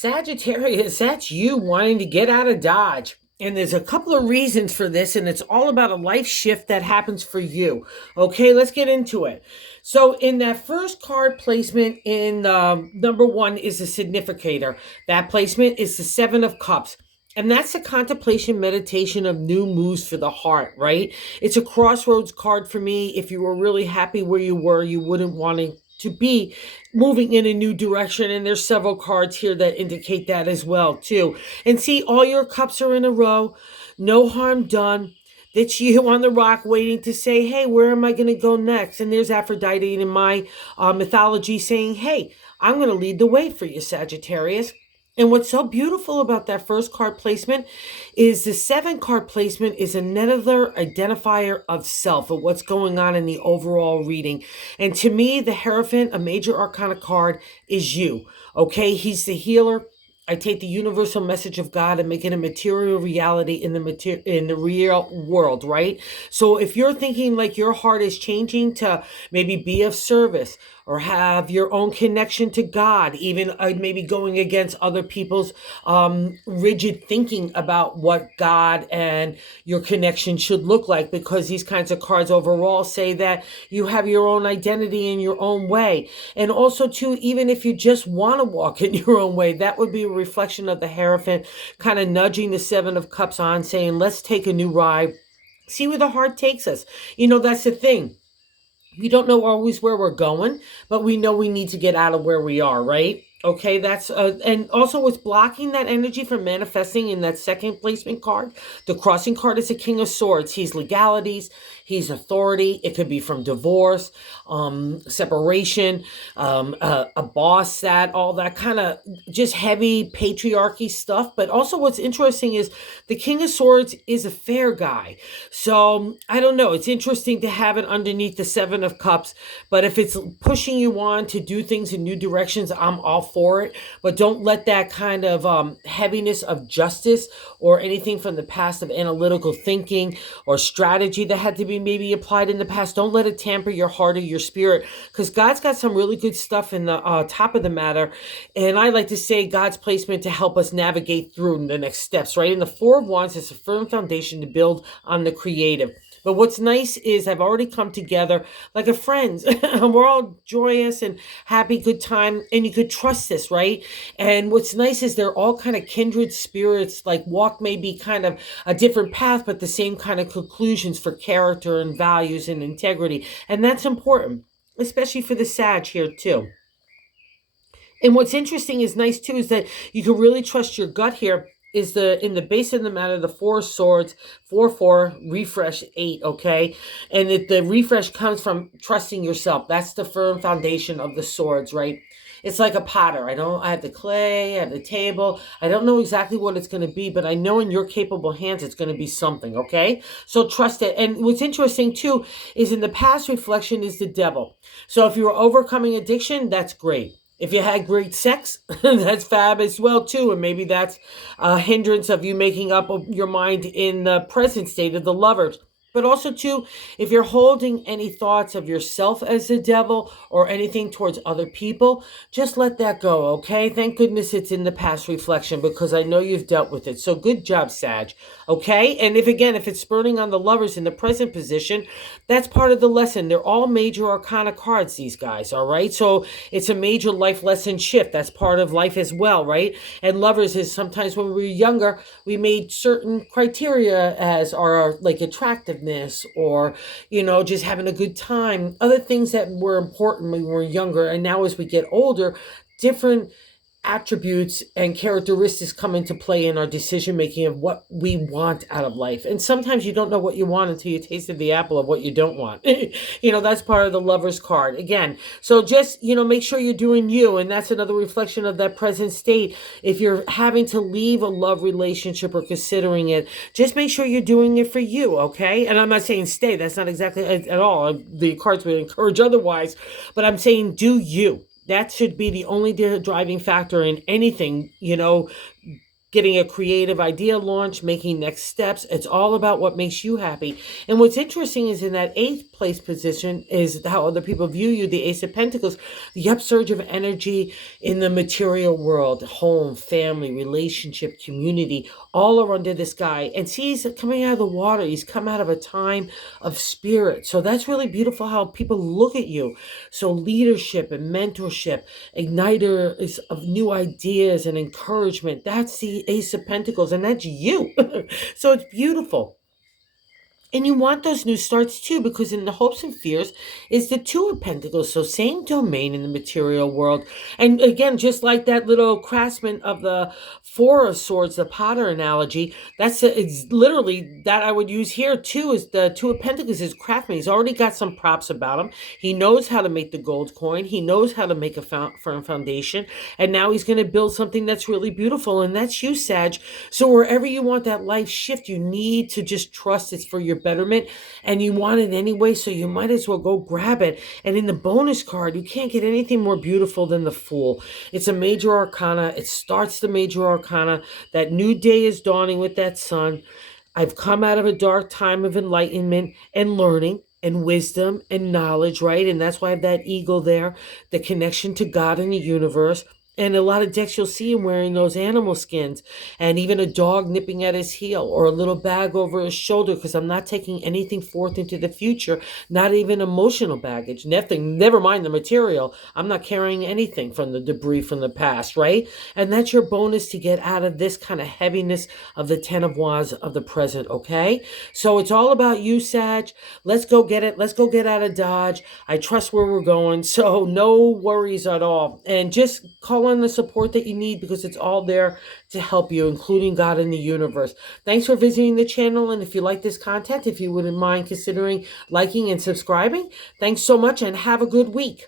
Sagittarius, that's you wanting to get out of Dodge. And there's a couple of reasons for this, and it's all about a life shift that happens for you. Okay, let's get into it. So, in that first card placement in number one is a significator. That placement is the Seven of Cups. And that's the contemplation meditation of new moves for the heart, right? It's a crossroads card for me. If you were really happy where you were, you wouldn't want to be moving in a new direction. And there's several cards here that indicate that as well too. And see, all your cups are in a row, no harm done. That's you on the rock waiting to say, hey, where am I going to go next? And there's Aphrodite in my mythology saying, hey, I'm going to lead the way for you, Sagittarius. And what's so beautiful about that first card placement is the seven card placement is another identifier of self, of what's going on in the overall reading. And to me, the Hierophant, a major arcana card, is you. Okay, he's the healer. I take the universal message of God and make it a material reality in the real world, right? So if you're thinking like your heart is changing to maybe be of service or have your own connection to God, even maybe going against other people's rigid thinking about what God and your connection should look like, because these kinds of cards overall say that you have your own identity in your own way. And also too, even if you just want to walk in your own way, that would be a reflection of the Hierophant kind of nudging the Seven of Cups on, saying, let's take a new ride, see where the heart takes us. That's the thing. We don't know always where we're going, but we know we need to get out of where we are, right? Okay, that's and also what's blocking that energy from manifesting in that second placement card. The crossing card is a King of Swords. He's legalities, he's authority. It could be from divorce, separation, a boss, that all that kind of just heavy patriarchy stuff. But also what's interesting is the King of Swords is a fair guy. So I don't know. It's interesting to have it underneath the Seven of Cups. But if it's pushing you on to do things in new directions, I'm all for it. But don't let that kind of heaviness of justice or anything from the past of analytical thinking or strategy that had to be maybe applied in the past, don't let it tamper your heart or your spirit, because God's got some really good stuff in the top of the matter. And I like to say God's placement to help us navigate through the next steps, right? And the Four of Wands is a firm foundation to build on the creative. But what's nice is I've already come together like a friend. We're all joyous and happy, good time. And you could trust this, right? And what's nice is they're all kind of kindred spirits, like walk maybe kind of a different path, but the same kind of conclusions for character and values and integrity. And that's important, especially for the Sag here too. And what's interesting is nice too is that you can really trust your gut here. Is in the base of the matter, the Four of Swords, 4 refresh 8, okay? And the refresh comes from trusting yourself. That's the firm foundation of the swords, right? It's like a potter. I have the clay, I have the table. I don't know exactly what it's going to be, but I know in your capable hands it's going to be something, okay? So trust it. And what's interesting too is in the past reflection is the devil. So if you were overcoming addiction, that's great. If you had great sex, that's fab as well too. And maybe that's a hindrance of you making up your mind in the present state of the lovers. But also too, if you're holding any thoughts of yourself as the devil or anything towards other people, just let that go, okay? Thank goodness it's in the past reflection, because I know you've dealt with it. So good job, Sag, okay? And if it's spurning on the lovers in the present position, that's part of the lesson. They're all major arcana cards, these guys, all right? So it's a major life lesson shift. That's part of life as well, right? And lovers is sometimes when we were younger, we made certain criteria as our like attractiveness, or just having a good time, other things that were important when we were younger. And now as we get older, different attributes and characteristics come into play in our decision making of what we want out of life. And sometimes you don't know what you want until you tasted the apple of what you don't want. That's part of the Lover's card again. So just make sure you're doing you, and that's another reflection of that present state. If you're having to leave a love relationship or considering it, just make sure you're doing it for you, okay? And I'm not saying stay, that's not exactly at all, the cards would encourage otherwise, but I'm saying do you. That should be the only driving factor in anything, getting a creative idea launch, making next steps. It's all about what makes you happy. And what's interesting is in that eighth place position is how other people view you, the Ace of Pentacles, the upsurge of energy in the material world, home, family, relationship, community, all are under this guy. And see, he's coming out of the water. He's come out of a time of spirit. So that's really beautiful how people look at you. So leadership and mentorship, igniter of new ideas and encouragement. That's the Ace of Pentacles, and that's you. So it's beautiful. And you want those new starts too, because in the hopes and fears is the Two of Pentacles. So same domain in the material world. And again, just like that little craftsman of the Four of Swords, the potter analogy, it's literally that I would use here too, is the Two of Pentacles is craftsman. He's already got some props about him. He knows how to make the gold coin. He knows how to make a firm foundation. And now he's going to build something that's really beautiful. And that's you, Sag. So wherever you want that life shift, you need to just trust it's for your betterment, and you want it anyway, so you might as well go grab it. And in the bonus card, you can't get anything more beautiful than the Fool. It's a major arcana. It starts the major arcana. That new day is dawning with that sun. I've come out of a dark time of enlightenment and learning and wisdom and knowledge, right? And that's why I have that eagle there, the connection to God and the universe. And a lot of decks, you'll see him wearing those animal skins, and even a dog nipping at his heel, or a little bag over his shoulder, because I'm not taking anything forth into the future, not even emotional baggage, nothing, never mind the material. I'm not carrying anything from the debris from the past, right? And that's your bonus to get out of this kind of heaviness of the Ten of Wands of the present, okay? So it's all about you, Sag. Let's go get it. Let's go get out of Dodge. I trust where we're going, so no worries at all. And just call on the support that you need, because it's all there to help you, including God and the universe. Thanks for visiting the channel. And if you like this content, if you wouldn't mind considering liking and subscribing, thanks so much and have a good week.